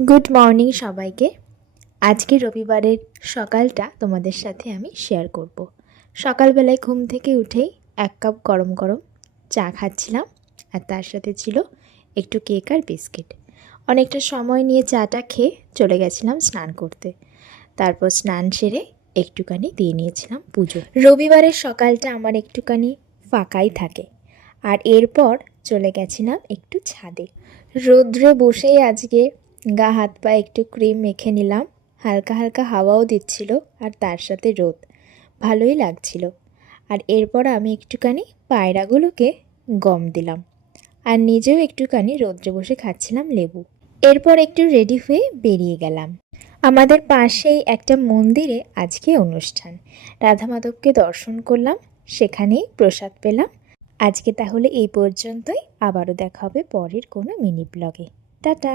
Good morning সবাইকে। আজকে রবিবারের সকালটা তোমাদের সাথে আমি শেয়ার করব। সকালবেলায় ঘুম থেকে উঠেই 1 কাপ গরম গরম চা খাচ্ছিলাম, আর তার সাথে ছিল একটু কেক আর বিস্কিট। অনেকটা সময় নিয়ে চাটা খেয়ে চলে গেছিলাম স্নান করতে। তারপর স্নান সেরে একটুখানি দিয়ে নিয়েছিলাম পুজো। রবিবারের সকালটা আমার একটুখানি ফাঁকাই থাকে, আর এরপর চলে গেছিলাম একটু ছাদে। রোদ্রে বসেই আজকে গা হাত পা একটু ক্রিম মেখে নিলাম। হালকা হালকা হাওয়াও দিচ্ছিল, আর তার সাথে রোদ, ভালোই লাগছিল। আর এরপর আমি একটুখানি পায়রাগুলোকে গম দিলাম, আর নিজেও একটুখানি রোদ্রে বসে খাচ্ছিলাম লেবু। এরপর একটু রেডি হয়ে বেরিয়ে গেলাম। আমাদের পাশেই একটা মন্দিরে আজকে অনুষ্ঠান, রাধা মাধবকে দর্শন করলাম, সেখানেই প্রসাদ পেলাম। আজকে তাহলে এই পর্যন্তই, আবারও দেখা হবে পরের কোনো মিনি ব্লগে। টাটা।